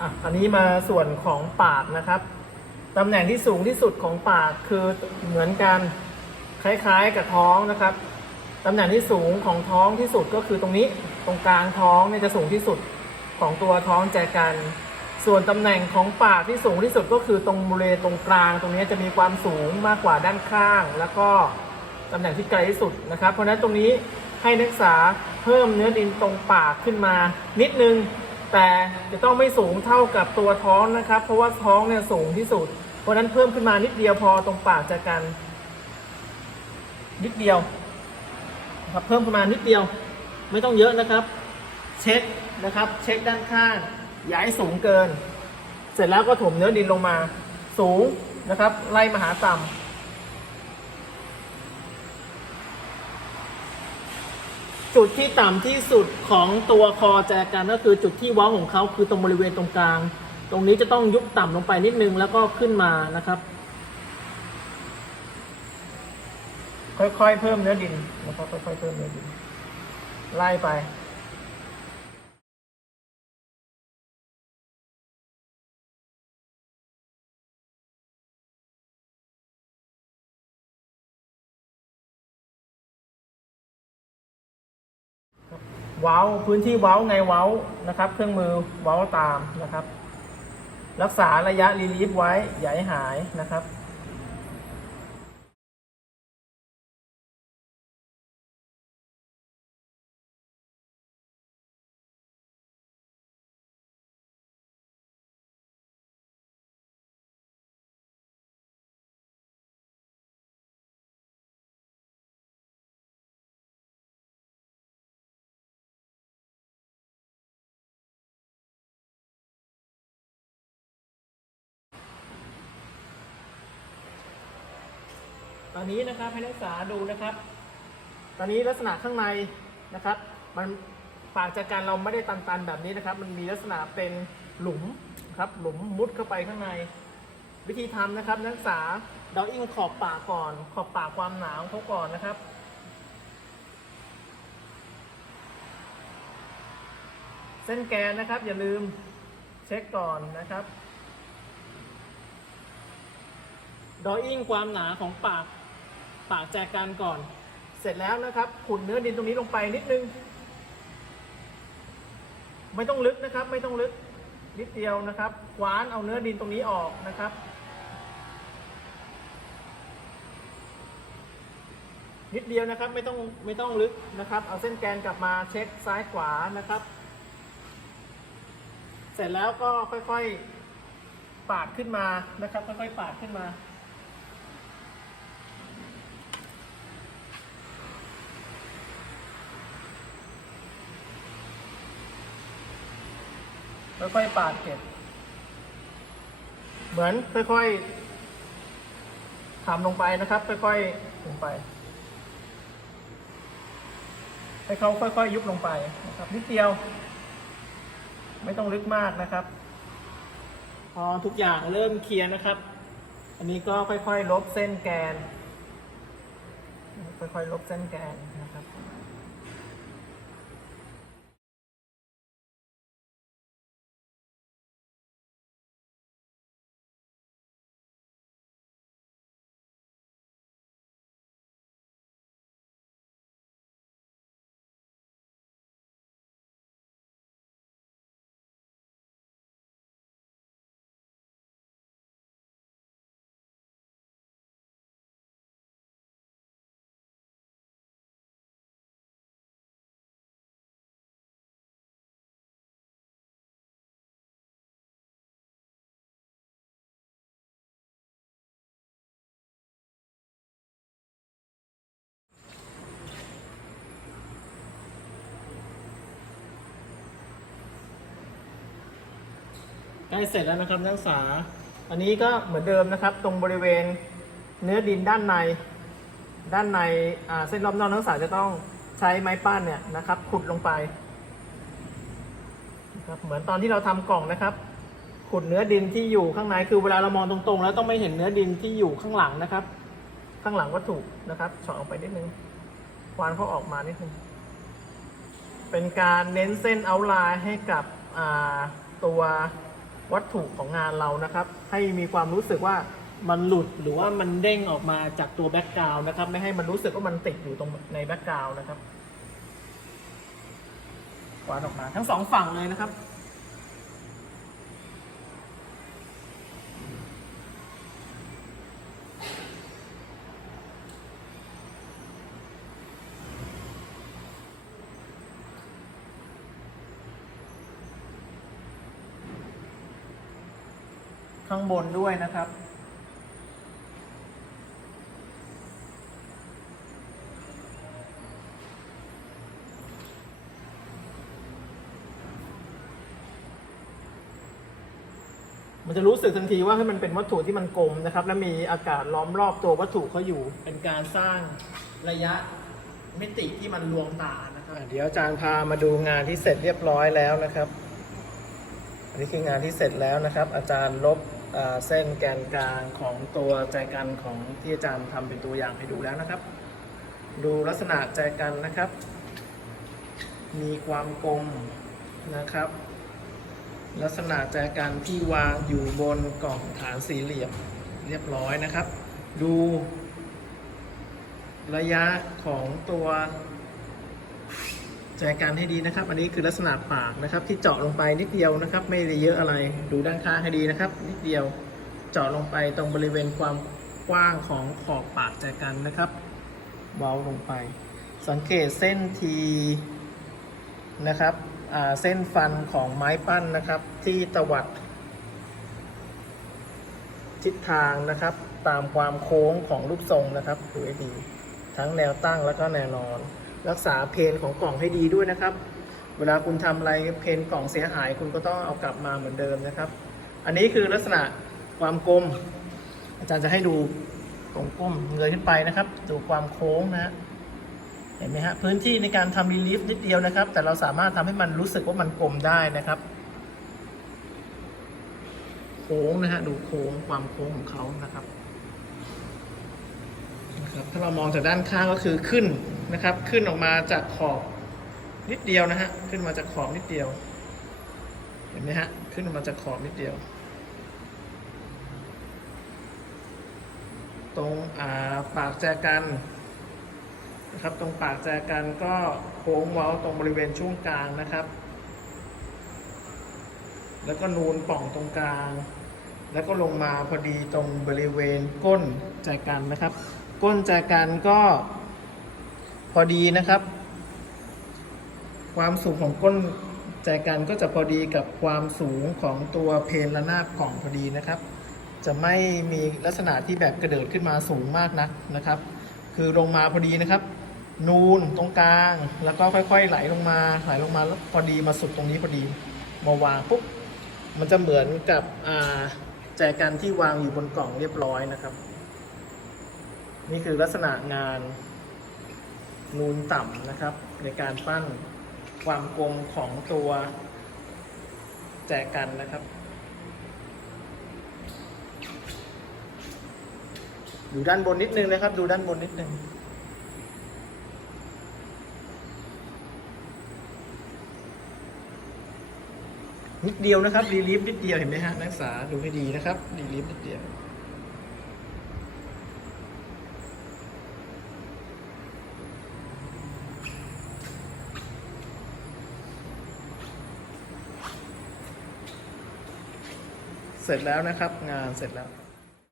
อะอันนี้มาส่วนของปากนะครับตำแหน่งที่สูงที่สุดของปากคือเหมือนกันคล้ายๆกับท้องนะครับตำแหน่งที่สูงของท้องที่สุดก็คือตรงนี้ตรงกลางท้องเนี่ยจะสูงที่สุดของตัวท้องแจกัน ส่วนตำแหน่งของปากที่สูงที่สุดก็คือตรงบริเวณตรงกลาง ตรงนี้จะมีความสูงมากกว่าด้านข้าง แล้วก็ตำแหน่งที่ไกลที่สุดนะครับ เพราะฉะนั้นตรงนี้ให้นักศึกษาเพิ่มเนื้อดินตรงปากขึ้นมานิดนึง แต่จะต้องไม่สูงเท่ากับตัวท้องนะครับ เพราะว่าท้องเนี่ยสูงที่สุด เพราะนั้นเพิ่มขึ้นมานิดเดียวพอตรงปากจะกัน นิดเดียวครับเพิ่มขึ้นมานิดเดียว ไม่ต้องเยอะนะครับ เช็คนะครับ เช็คด้านข้างอย่าให้สูงเกิน เสร็จแล้วก็ถมเนื้อดินลงมา สูงนะครับ ไล่มาหาต่ำ จุดที่ต่ำที่สุดของตัวคอแจกันก็คือจุดที่ว้าของเขาคือตรงบริเวณตรงกลาง ตรงนี้จะต้องยุบต่ำลงไปนิดนึงแล้วก็ขึ้นมานะครับ ค่อยๆเพิ่มเนื้อดินนะครับค่อยๆเพิ่มเนื้อดิน ไล่ไป เว้าพื้นที่เว้าไงเว้านะครับ เครื่องมือเว้าตามนะครับ รักษาระยะรีลีฟไว้อย่าให้หายนะครับ ตอนนี้นะครับให้นักศึกษาดูนะครับ ตอนนี้ลักษณะข้างในนะครับ มันปากจากการเราไม่ได้ตันๆแบบนี้นะครับ มันมีลักษณะเป็นหลุมครับหลุมมุดเข้าไปข้างใน วิธีทำนะครับนักศึกษาเราอิงขอบปากก่อน ขอบปากความหนาของเขาก่อนนะครับเส้นแกนนะครับ อย่าลืมเช็คก่อนนะครับ ดออิ่งความหนาของปาก ปากแจกันก่อน เสร็จแล้วนะครับขุดเนื้อดินตรงนี้ลงไปนิดนึง ไม่ต้องลึกนะครับ ไม่ต้องลึกนิดเดียวนะครับคว้านเอาเนื้อดินตรงนี้ออกนะครับ นิดเดียวนะครับไม่ต้องไม่ต้องลึกนะครับ เอาเส้นแกนกลับมาเช็คซ้ายขวานะครับ เสร็จแล้วก็ค่อยๆปาดขึ้นมานะครับ ค่อยๆปาดขึ้นมา ค่อยๆปาดเก็บ เหมือนค่อยๆทำลงไปนะครับ ค่อยๆลงไป ให้เขาค่อยๆยุบลงไปนะครับนิดเดียว ไม่ต้องลึกมากนะครับ พอทุกอย่างเริ่มเคลียร์นะครับ อันนี้ก็ค่อยๆลบเส้นแกน ค่อยๆลบเส้นแกน ใกล้เสร็จแล้วนะครับนักศึกษา อันนี้ก็เหมือนเดิมนะครับ ตรงบริเวณเนื้อดินด้านใน ด้านในเส้นรอบนอกนักศึกษาจะต้องใช้ไม้ปั้นเนี่ยนะครับขุดลงไปนะครับเหมือนตอนที่เราทำกล่องนะครับ ขุดเนื้อดินที่อยู่ข้างในคือเวลาเรามองตรงๆ แล้วต้องไม่เห็นเนื้อดินที่อยู่ข้างหลังนะครับ ข้างหลังวัตถุนะครับเฉาะออกไปนิดนึงควานเขาออกมานิดนึงเป็นการเน้นเส้นเอาไลน์ให้กับตัว วัตถุของงานเรานะครับ ให้มีความรู้สึกว่ามันหลุดหรือว่ามันเด้งออกมาจากตัวแบ็กกราวน์นะครับ ไม่ให้มันรู้สึกว่ามันติดอยู่ตรงในแบ็กกราวน์นะครับวาดออกมาทั้งสองฝั่งเลยนะครับ ข้างบนด้วยนะครับ มันจะรู้สึกทันทีว่าให้มันเป็นวัตถุที่มันกลมนะครับ และมีอากาศล้อมรอบตัววัตถุเขาอยู่ เป็นการสร้างระยะมิติที่มันลวงตานะครับ เดี๋ยวอาจารย์พามาดูงานที่เสร็จเรียบร้อยแล้วนะครับ อันนี้คืองานที่เสร็จแล้วนะครับ อาจารย์ลบอ่า เส้นแกนกลางของตัวใจกันของที่อาจารย์ทำเป็นตัวอย่างให้ดูแล้วนะครับ ดูลักษณะใจกันนะครับ มีความกลมนะครับ ลักษณะใจกันที่วางอยู่บนกล่องฐานสี่เหลี่ยมเรียบร้อยนะครับ ดูระยะของตัว แจกันให้ดีนะครับ อันนี้คือลักษณะปากนะครับ ที่เจาะลงไปนิดเดียวนะครับ ไม่ได้เยอะอะไรดูด้านข้างให้ดีนะครับ นิดเดียวเจาะลงไปตรงบริเวณความกว้างของขอบปากแจกันนะครับเบาลงไป สังเกตเส้นทีนะครับเส้นฟันของไม้ปั้นนะครับ ที่ตวัด ทิศทางนะครับ ตามความโค้งของรูปทรงนะครับดูให้ดี ทั้งแนวตั้งแล้วก็แนวนอน รักษาเพนของกล่องให้ดีด้วยนะครับ เวลาคุณทำอะไรเพนกล่องเสียหาย คุณก็ต้องเอากลับมาเหมือนเดิมนะครับ อันนี้คือลักษณะความกลม อาจารย์จะให้ดูตรงก้มเงยขึ้นไปนะครับ ดูความโค้งนะฮะเห็นไหมฮะพื้นที่ในการทำรีลีฟนิดเดียวนะครับ แต่เราสามารถทำให้มันรู้สึกว่ามันกลมได้นะครับ โค้งนะฮะดูโค้งความโค้งของเขานะครับนะครับ ถ้าเรามองจากด้านข้างก็คือขึ้น นะครับ ขึ้นออกมาจากขอบนิดเดียวนะฮะ ขึ้นมาจากขอบนิดเดียว เห็นไหมฮะ ขึ้นออกมาจากขอบนิดเดียว ตรงาปากแจกันนะครับ ตรงปากแจกันก็โค้งเว้าตรงบริเวณช่วงกลางนะครับ แล้วก็นูนป่องตรงกลาง แล้วก็ลงมาพอดีตรงบริเวณก้นแจกันนะครับ ก้นแจกันก็ อดีนะครับ ความสูงของก้นแจกันก็จะพอดีกับความสูงของตัวเพนระนาบกล่องพอดีนะครับ จะไม่มีลักษณะที่แบบกระเดิดขึ้นมาสูงมากนักนะครับ คือลงมาพอดีนะครับ นูนตรงกลาง แล้วก็ค่อยๆไหลลงมาไหลลงมาแล้วพอดีมาสุดตรงนี้พอดีมาวางปุ๊บมันจะเหมือนกับแจกันที่วางอยู่บนกล่องเรียบร้อยนะครับ นี่คือลักษณะงาน นูนต่ำนะครับ ในการปั้นความกลมของตัวแจกันนะครับอยู่ด้านบนนิดนึงนะครับ ดูด้านบนนิดนึงนิดเดียวนะครับรีลีฟนิดเดียวเห็นไหมฮะนักศึกษาดูให้ดีนะครับรีลีฟนิดเดียว เสร็จแล้วนะครับ งานเสร็จแล้ว